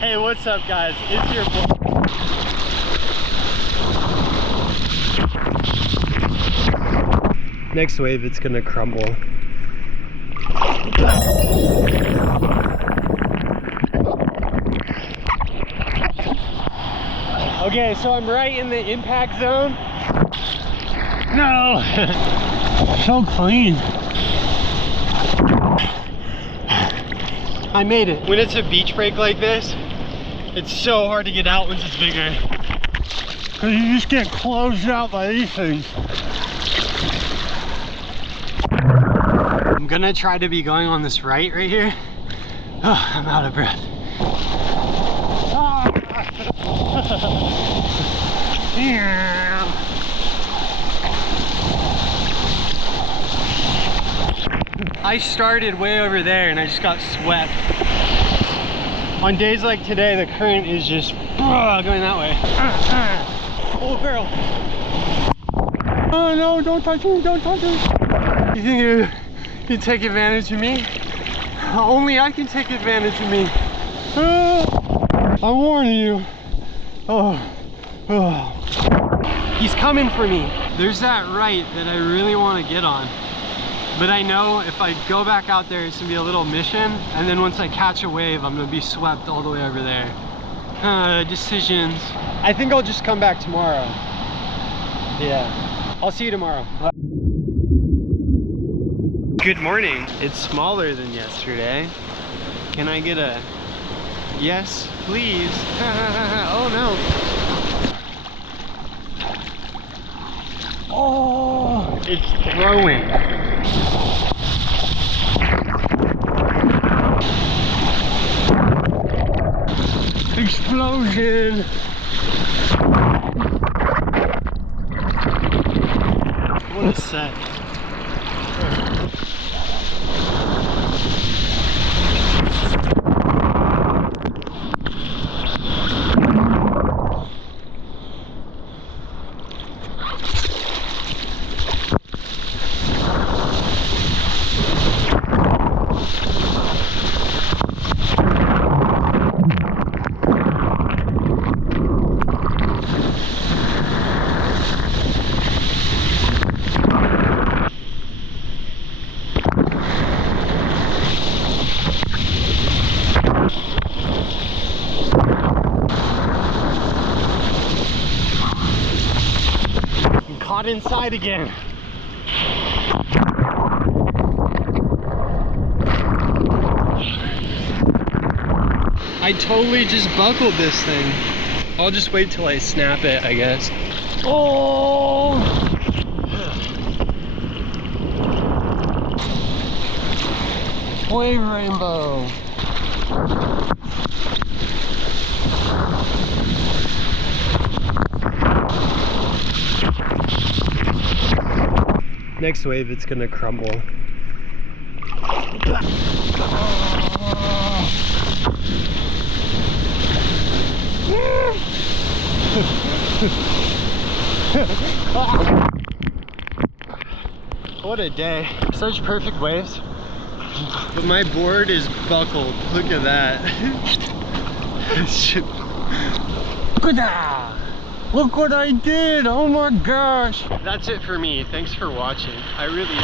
Hey, what's up guys? It's your boy. Next wave, it's gonna crumble. Okay, so I'm right in the impact zone. No! So clean. I made it. When it's a beach break like this, it's so hard to get out once it's bigger. Because you just get closed out by these things. I'm gonna try to be going on this right here. Oh, I'm out of breath. I started way over there and I just got swept. On days like today, the current is just going that way. Oh, barrel. Oh no, don't touch me, don't touch me. You think you take advantage of me? Only I can take advantage of me. I'm warning you. He's coming for me. There's that right that I really want to get on. But I know if I go back out there, it's gonna be a little mission. And then once I catch a wave, I'm gonna be swept all the way over there. Decisions. I think I'll just come back tomorrow. Yeah. I'll see you tomorrow. Good morning. It's smaller than yesterday. Can I get a yes, please? Oh no. Oh, it's throwing. Explosion. What a set. Caught inside again. I totally just buckled this thing. I'll just wait till I snap it, I guess. Oh! Wave rainbow. Next wave, it's gonna crumble. What a day. Such perfect waves. But my board is buckled. Look at that. Look what I did! Oh my gosh! That's it for me. Thanks for watching. I really